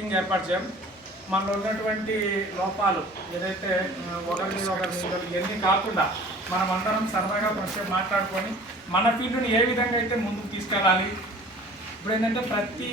Meeting ఏర్పాటు మనలో ఉన్నటువంటి లోపాలు ఏదైతే ఒకరి మీద ఒకరి మీద ఇవన్నీ కాకుండా మనం అందరం సరదాగా కొంచెం మాట్లాడుకొని మన ఫీల్డ్ని ఏ విధంగా అయితే ముందుకు తీసుకెళ్ళాలి. ఇప్పుడు ఏంటంటే ప్రతి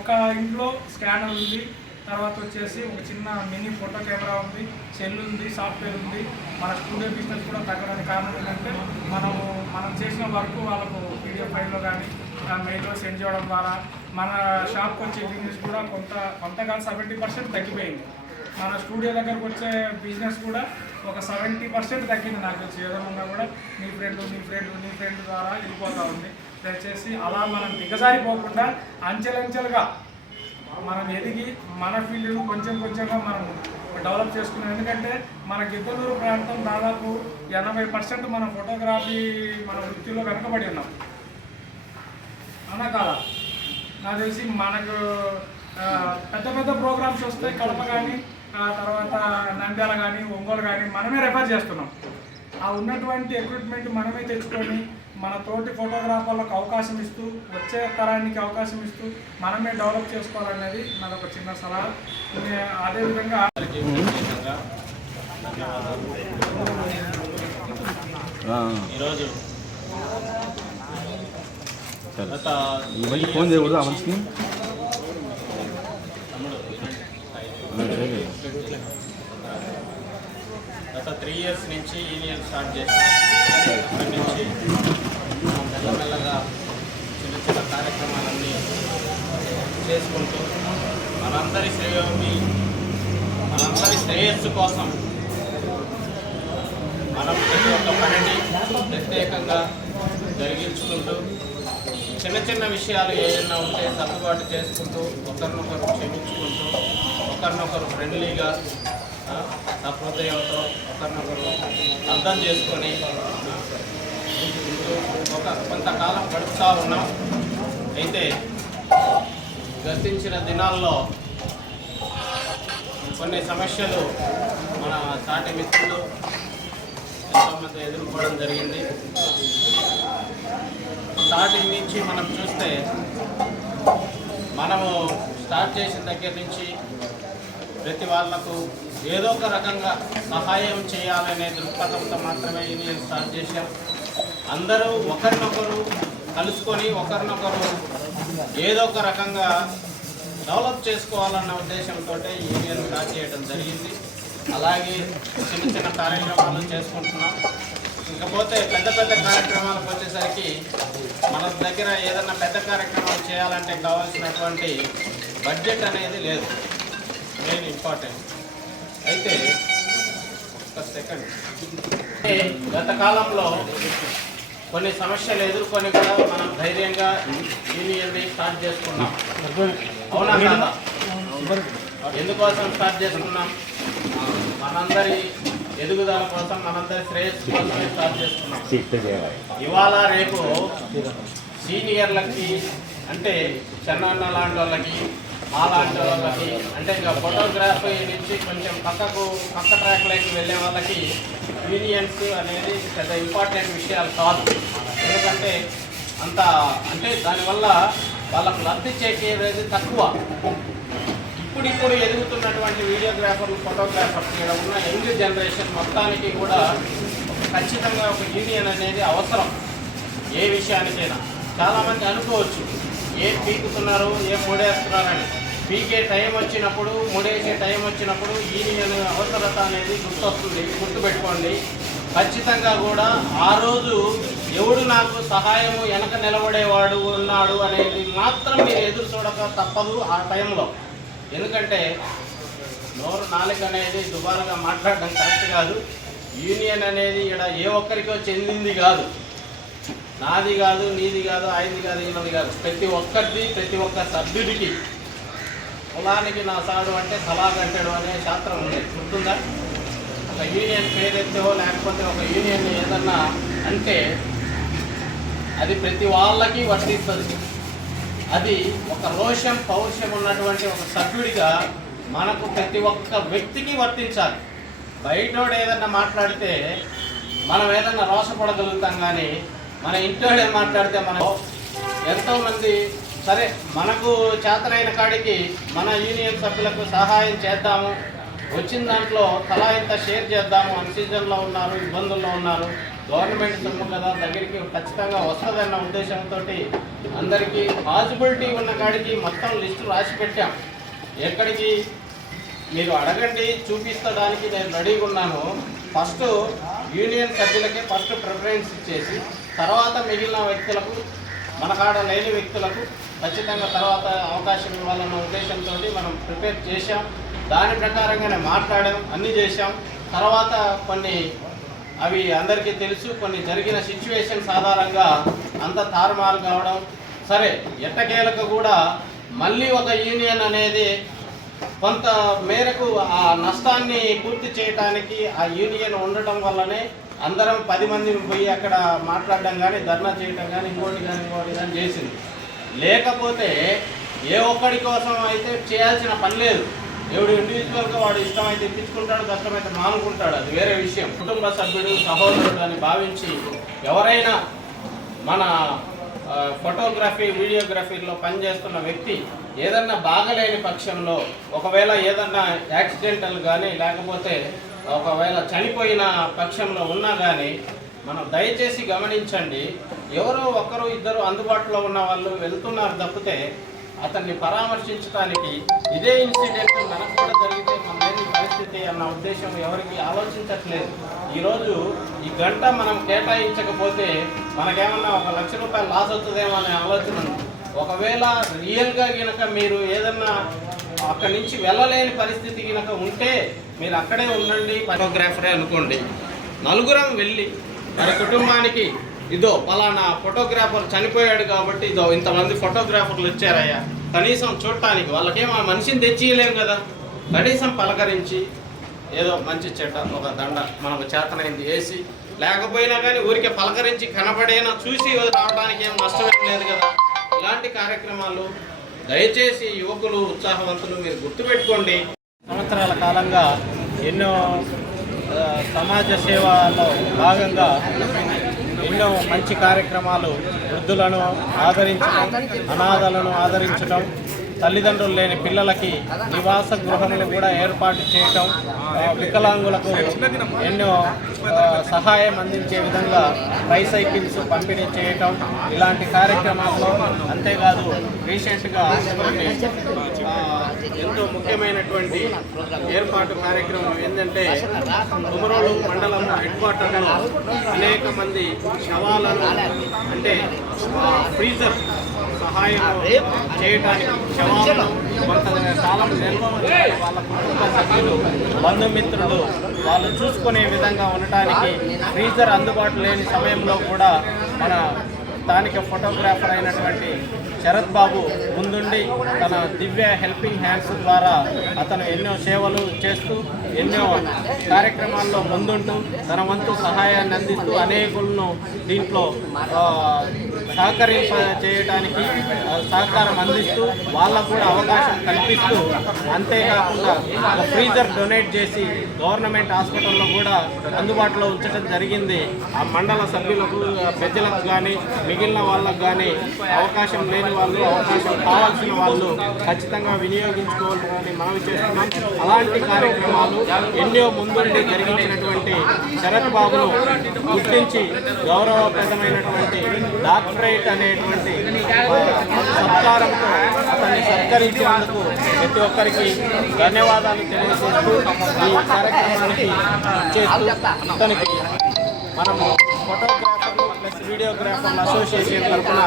ఒక ఇంట్లో స్కానర్ ఉంది. తర్వాత వచ్చేసి ఒక చిన్న మినీ ఫోటో కెమెరా ఉంది సెల్ ఉంది సాఫ్ట్వేర్ ఉంది. మన స్టూడియో బిజినెస్ కూడా తగ్గడానికి కారణం ఏంటంటే మనము మనం చేసిన వర్క్ వాళ్ళకు పీడిఎఫ్ ఫైల్లో కానీ మెయిల్లో సెండ్ చేయడం ద్వారా మన షాప్కి వచ్చే బిజినెస్ కూడా కొంత కొంతకాలం సెవెంటీ పర్సెంట్ తగ్గిపోయింది. మన స్టూడియో దగ్గరకు వచ్చే బిజినెస్ కూడా ఒక సెవెంటీ పర్సెంట్ తగ్గింది నాకు తెలిసి. ఏదైనా కూడా నీ ఫ్రెండ్ నీ ఫ్రెండ్ నీ ఫ్రెండ్ ద్వారా వెళ్ళిపోతూ ఉంది. దయచేసి అలా మనం దిగజారిపోకుండా అంచెలంచెలుగా మనం ఎదిగి మన ఫీల్డ్ను కొంచెం కొంచెంగా మనం డెవలప్ చేసుకున్నాం. ఎందుకంటే మన గిద్దలూరు ప్రాంతం దాదాపు ఎనభై పర్సెంట్ మన ఫోటోగ్రఫీ మన వృత్తిలో వెనకబడి ఉన్నాం. అవునా కాదా? నాకు తెలిసి మనకు పెద్ద పెద్ద ప్రోగ్రామ్స్ వస్తాయి కడప కానీ తర్వాత నంద్యాల కానీ ఒంగోలు కానీ మనమే రెఫర్ చేస్తున్నాం. ఆ ఉన్నటువంటి ఎక్విప్మెంట్ మనమే తెచ్చుకొని మన తోటి ఫోటోగ్రాఫర్లకు అవకాశం ఇస్తూ వచ్చే తరానికి అవకాశం ఇస్తూ మనమే డెవలప్ చేసుకోవాలనేది నాకు ఒక చిన్న సలహా అదేవిధంగా ఈరోజు ఇవన్నీ ఫోన్ చేయకూడదు ఆ మనిషికి గత త్రీ ఇయర్స్ నుంచి యూనియన్ స్టార్ట్ చేసి నుంచి మెల్లమెల్లగా చిన్న చిన్న కార్యక్రమాలన్నీ చేసుకుంటూ మనందరి శ్రేయోమి మనందరి శ్రేయస్సు కోసం మనం ప్రతి ఒక్క పనిని ప్రత్యేకంగా జరిగించుకుంటూ చిన్న చిన్న విషయాలు ఏదైనా ఉంటే సర్దుబాటు చేసుకుంటూ ఒకరినొకరు క్షమించుకుంటూ ఒకరినొకరు ఫ్రెండ్లీగా సహృదయంతో ఒకరినొకరు అర్థం చేసుకొని ఒక కొంతకాలం గడుపుతూ ఉన్నాం. అయితే గతించిన దినాల్లో కొన్ని సమస్యలు మన సాటి మిత్రులు ఎంతోమంది ఎదుర్కోవడం జరిగింది. స్టార్టింగ్ నుంచి మనం చూస్తే మనము స్టార్ట్ చేసిన దగ్గర నుంచి ప్రతి వాళ్ళకు ఏదో ఒక రకంగా సహాయం చేయాలనే దృక్పథంతో మాత్రమే యూనియన్ స్టార్ట్ చేశాం. అందరూ ఒకరినొకరు కలుసుకొని ఒకరినొకరు ఏదో ఒక రకంగా డెవలప్ చేసుకోవాలన్న ఉద్దేశంతో యూనియన్ స్టార్ట్ చేయడం జరిగింది. అలాగే చిన్న చిన్న కార్యక్రమాలు చేసుకుంటున్నాం. ఇకపోతే పెద్ద పెద్ద కార్యక్రమాలకు వచ్చేసరికి మన దగ్గర ఏదైనా పెద్ద కార్యక్రమాలు చేయాలంటే కావాల్సినటువంటి బడ్జెట్ అనేది లేదు. మెయిన్ ఇంపార్టెంట్ అయితే ఒక సెకండ్. గత కాలంలో కొన్ని సమస్యలు ఎదుర్కొని కూడా మనం ధైర్యంగా యూనియన్ని స్టార్ట్ చేసుకున్నాం. అవునా కాదా ఎందుకోసం స్టార్ట్ చేసుకున్నాం? మనందరి ఎదుగుదల కోసం మనందరి శ్రేయస్సు కోసమే స్టార్ట్ చేసుకున్నాం. ఇవాళ రేపు సీనియర్లకి అంటే చెన్నన్న లాంటి వాళ్ళకి అలాంటి వాళ్ళకి అంటే ఇంకా ఫోటోగ్రఫీ నుంచి కొంచెం పక్కకు పక్క ట్రాక్లోకి వెళ్ళే వాళ్ళకి యూనియన్స్ అనేది పెద్ద ఇంపార్టెంట్ విషయాలు కాదు. ఎందుకంటే అంత అంటే దానివల్ల వాళ్ళకు లబ్ధి చేకేది తక్కువ. ఇప్పుడిప్పుడు ఎదుగుతున్నటువంటి వీడియోగ్రాఫర్లు ఫోటోగ్రాఫర్స్ ఇక్కడ ఉన్న యంగ్ జనరేషన్ మొత్తానికి కూడా ఖచ్చితంగా ఒక యూనియన్ అనేది అవసరం. ఏ విషయానికైనా. చాలామంది అనుకోవచ్చు ఏం పీకుతున్నారు ఏం ముడేస్తున్నారని. పీకే టైం వచ్చినప్పుడు ముడేసే టైం వచ్చినప్పుడు యూనియన్ అవసరత అనేది గుర్తొస్తుంది గుర్తుపెట్టుకోండి. ఖచ్చితంగా కూడా ఆ రోజు ఎవడు నాకు సహాయము వెనక నిలబడేవాడు ఉన్నాడు అనేది మాత్రం మీరు ఎదురు చూడక తప్పదు ఆ టైంలో. ఎందుకంటే నోరు నాలుగు అనేది దుబారుగా మాట్లాడడం కరెక్ట్ కాదు. యూనియన్ అనేది ఇక్కడ ఏ ఒక్కరికో చెందింది కాదు. నాది కాదు నీది కాదు ఆయనది కాదు ఈయనది కాదు. ప్రతి ఒక్కరిది ప్రతి ఒక్క సభ్యుడికి కులానికి నా సాడు అంటే సలాగంటాడు అనే శాస్త్రం ఉంది. గుర్తుందా? ఒక యూనియన్ పేరెత్తో లేకపోతే ఒక యూనియన్ ఏదన్నా అంటే అది ప్రతి వాళ్ళకి వర్తిస్తుంది. అది ఒక రోషం పౌరుషం ఉన్నటువంటి ఒక సభ్యుడిగా మనకు ప్రతి ఒక్క వ్యక్తికి వర్తించాలి. బయటోడు ఏదన్నా మాట్లాడితే మనం ఏదన్నా రోషపడగలుగుతాం కానీ మన ఇంట్లో మాట్లాడితే మనం ఎంతోమంది సరే మనకు చేతనైన కాడికి మన యూనియన్ సభ్యులకు సహాయం చేద్దాము వచ్చిన దాంట్లో తలా ఇంత షేర్ చేద్దాము అన్సీజన్లో ఉన్నారు ఇబ్బందుల్లో ఉన్నారు గవర్నమెంట్ సొమ్ము కదా దగ్గరికి ఖచ్చితంగా వస్తుందన్న ఉద్దేశంతో అందరికీ పాజిబిలిటీ ఉన్న కాడికి మొత్తం లిస్టు రాసి పెట్టాం. ఎక్కడికి మీరు అడగండి చూపిస్తడానికి నేను రెడీగా ఉన్నాను. ఫస్ట్ యూనియన్ సభ్యులకే ఫస్ట్ ప్రిఫరెన్స్ ఇచ్చేసి తర్వాత మిగిలిన వ్యక్తులకు మన కాడ లేని వ్యక్తులకు ఖచ్చితంగా తర్వాత అవకాశం ఇవ్వాలన్న ఉద్దేశంతో మనం ప్రిపేర్ చేశాం. దాని ప్రకారంగానే మాట్లాడాం అన్నీ చేశాం. తర్వాత కొన్ని అవి అందరికీ తెలుసు కొన్ని జరిగిన సిచ్యువేషన్స్ ఆధారంగా అంత తారుమారు కావడం. సరే ఎట్టకేలకు కూడా మళ్ళీ ఒక యూనియన్ అనేది కొంత మేరకు ఆ నష్టాన్ని పూర్తి చేయడానికి ఆ యూనియన్ ఉండటం వల్లనే అందరం పది మంది పోయి అక్కడ మాట్లాడడం కానీ ధర్నా చేయడం కానీ ఇంకోటి కానీ ఇంకోటి కానీ చేసింది. లేకపోతే ఏ ఒక్కడి కోసం అయితే చేయాల్సిన పని లేదు. ఎవడు ఇండివిజువల్గా వాడు ఇష్టమైతే ఇప్పించుకుంటాడు కష్టమైతే మానుకుంటాడు అది వేరే విషయం. కుటుంబ సభ్యుడు సహోదరుడు అని భావించి ఎవరైనా మన ఫోటోగ్రఫీ వీడియోగ్రఫీలో పనిచేస్తున్న వ్యక్తి ఏదన్నా బాగలేని పక్షంలో ఒకవేళ ఏదన్నా యాక్సిడెంటల్ కానీ లేకపోతే ఒకవేళ చనిపోయిన పక్షంలో ఉన్నా కానీ మనం దయచేసి గమనించండి ఎవరో ఒకరు ఇద్దరు అందుబాటులో ఉన్న వాళ్ళు వెళ్తున్నారు తప్పితే అతన్ని పరామర్శించడానికి ఇదే ఇన్సిడెంట్ మనకు కూడా జరిగితే మన లేని పరిస్థితి అన్న ఉద్దేశం ఎవరికి ఆలోచించట్లేదు ఈరోజు ఈ గంట మనం కేటాయించకపోతే మనకేమన్నా ఒక లక్ష రూపాయలు లాస్ అవుతుందేమో అనే ఆలోచన ఉంది. ఒకవేళ రియల్గా కనుక మీరు ఏదన్నా అక్కడి నుంచి వెళ్ళలేని పరిస్థితి గినక ఉంటే మీరు అక్కడే ఉండండి. ఫోటోగ్రాఫరే అనుకోండి. నలుగురం వెళ్ళి మన కుటుంబానికి ఇదో పలానా ఫోటోగ్రాఫర్ చనిపోయాడు కాబట్టి ఇదో ఇంతమంది ఫోటోగ్రాఫర్లు వచ్చారయ్యా. కనీసం చూడటానికి వాళ్ళకేం ఆ మనిషిని తెచ్చియలేం కదా. కనీసం పలకరించి ఏదో మంచి చెడ్డ ఒక దండ మనకు చేతనైంది వేసి లేకపోయినా కానీ ఊరికే పలకరించి కనపడేనా చూసి రావడానికి ఏం నష్టమేం లేదు కదా. ఇలాంటి కార్యక్రమాలు దయచేసి యువకులు ఉత్సాహవంతులు మీరు గుర్తుపెట్టుకోండి. సంవత్సరాల కాలంగా ఎన్నో సమాజ సేవలో భాగంగా ఎన్నో మంచి కార్యక్రమాలు వృద్ధులను ఆదరించడం అనాథలను ఆదరించడం తల్లిదండ్రులు లేని పిల్లలకి నివాస గృహములు కూడా ఏర్పాటు చేయటం వికలాంగులకు ఎన్నో సహాయం అందించే విధంగా బైసైకిల్స్ పంపిణీ చేయటం ఇలాంటి కార్యక్రమాల్లో అంతేకాదు రీసెంట్గా ఎంతో ముఖ్యమైనటువంటి ఏర్పాటు కార్యక్రమం ఏంటంటే కుమరోలు మండలం హెడ్ క్వార్టర్లో అనేక మంది శవాలను అంటే ఫ్రీజర్ సహాయం చేయడానికి శవాలను కొంతకాలం వాళ్ళ కుటుంబ సభ్యులు బంధుమిత్రులు వాళ్ళు చూసుకునే విధంగా ఉండటానికి ఫ్రీజర్ అందుబాటు లేని సమయంలో కూడా మన స్థానిక ఫోటోగ్రాఫర్ అయినటువంటి శరత్ బాబు ముందుండి తన దివ్య హెల్పింగ్ హ్యాండ్స్ ద్వారా అతను ఎన్నో సేవలు చేస్తూ ఎన్నో కార్యక్రమాల్లో ముందుంటూ తన వంతు సహాయాన్ని అందిస్తూ అనేకులను దీంట్లో సహకరింప చేయడానికి సహకారం అందిస్తూ వాళ్ళకు కూడా అవకాశం కల్పిస్తూ అంతేకాకుండా ఒక ఫ్రీజర్ డొనేట్ చేసి గవర్నమెంట్ హాస్పిటల్లో కూడా అందుబాటులో ఉంచడం జరిగింది. ఆ మండల సభ్యులకు ప్రజలకు కానీ మిగిలిన వాళ్ళకు కానీ అవకాశం లేని వాళ్ళు అవకాశం కావాల్సిన వాళ్ళు ఖచ్చితంగా వినియోగించుకోవాలని మనవి చేస్తున్నాం. అలాంటి కార్యక్రమాలు ఎన్నో ముందుండి జరిగించినటువంటి శరత్ బాబును గుర్తించి గౌరవప్రదమైనటువంటి కార్పొరేట్ అనేటువంటి సత్కారంతో అతన్ని సత్కరించినందుకు ప్రతి ఒక్కరికి ధన్యవాదాలు తెలియజేస్తూ ఈ కార్యక్రమానికి చేస్తూ అతనికి మనము ఫోటోగ్రాఫర్లు వీడియోగ్రాఫర్ల అసోసియేషన్ తరఫున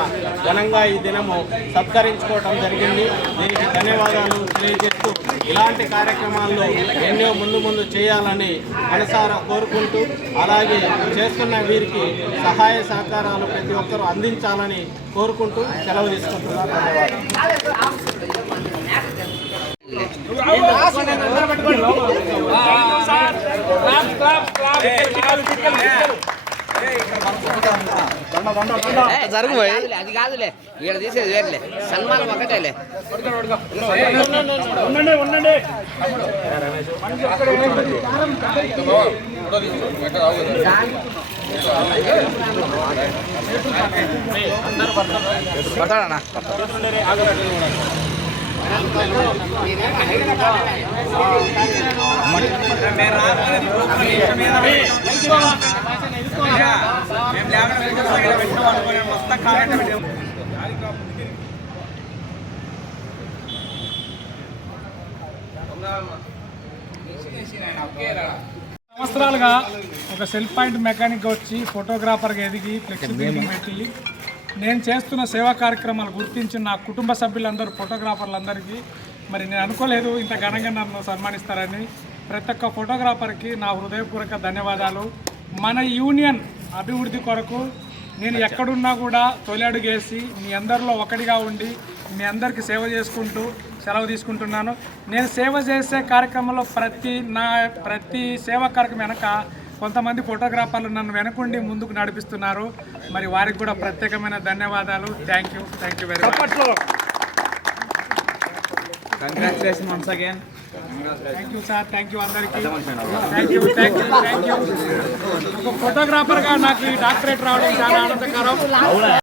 ఘనంగా ఈ దినము సత్కరించుకోవడం జరిగింది దీనికి ధన్యవాదాలు తెలియజేస్తూ ఇలాంటి కార్యక్రమాల్లో ఎన్నో ముందు ముందు చేయాలని మనసారా కోరుకుంటూ అలాగే చేస్తున్న వీరికి సహాయ సహకారాలు ప్రతి ఒక్కరూ అందించాలని కోరుకుంటూ సెలవు తీసుకుంటున్నారు ధన్యవాదాలు జరుగు పోయి. అది కాదులే ఇక్కడ తీసేది వేరులే సన్మానం ఒకటేలే ఉండండి ఉండండి పడతాడన్నా సంవత్సరాలుగా ఒక సెల్ఫ్ పాయింట్ మెకానిక్ వచ్చి ఫోటోగ్రాఫర్గా ఎదిగి ఫ్లెక్సిబిలిటీ పెట్టి నేను చేస్తున్న సేవా కార్యక్రమాలు గుర్తించిన నా కుటుంబ సభ్యులందరూ ఫోటోగ్రాఫర్లందరికీ మరి నేను అనుకోలేదు ఇంత ఘనంగా నన్ను సన్మానిస్తారని. ప్రతి ఒక్క ఫోటోగ్రాఫర్కి నా హృదయపూర్వక ధన్యవాదాలు. మన యూనియన్ అభివృద్ధి కొరకు నేను ఎక్కడున్నా కూడా తొలి అడుగేసి మీ అందరిలో ఒకటిగా ఉండి మీ అందరికీ సేవ చేసుకుంటూ సెలవు తీసుకుంటున్నాను. నేను సేవ చేసే కార్యక్రమంలో ప్రతి నా ప్రతి సేవా కార్యక్రమం వెనక కొంతమంది ఫోటోగ్రాఫర్లు నన్ను వెనకుండి ముందుకు నడిపిస్తున్నారు. మరి వారికి కూడా ప్రత్యేకమైన ధన్యవాదాలు. Thank you thank you very much congratulation once again thank you sir thank you అందరికీ. Thank you thank you thank you ఒక ఫోటోగ్రాఫర్గా నాకు ఈ డాక్టరేట్ రావడం చాలా ఆనందకరం.